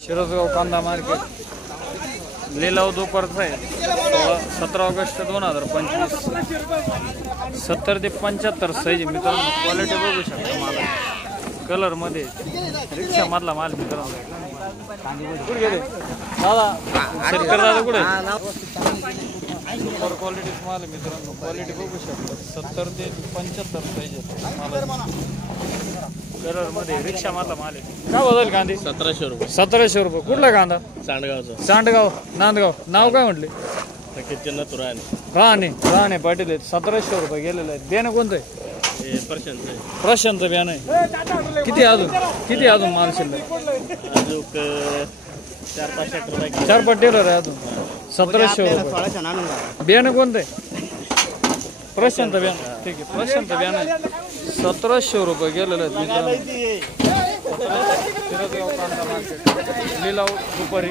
शिरसगाव कांदा मार्केट लिलाव दुपारचा आहे 17 ऑगस्ट 2025 70 ते 75 साईज मित्रांनो क्वालिटी बघू शकता मला कलर मध्ये रिक्षा मधला माल मित्रांनो कुठे गेले दादा शेतकरी दादा कुठे सुपर क्वालिटी माल मित्रांनो क्वालिटी बघू शकता 70 ते 75 साईज कलर मध्ये रिक्षा मधला माल आहे काय बदल कांदे 1700 रुपये 1700 रुपये कुठला कांदा सांडगावचा सांडगाव नांदगाव नाव काय म्हटले राणे राणे पाटील आहेत 1700 रुपये गेलेले आहेत बियाणं कोणतं आहे प्रशांत बियाणं आहे किती अजून माल शिल्लक चार पाच टेलर आहे अजून 1700 रुपये बियाणं कोणतं आहे प्रशांत बियाणं ठीक आहे प्रशांत बियाणं 1700 रुपये गेलेले आहेत मित्रांनो लिलाव दुपारी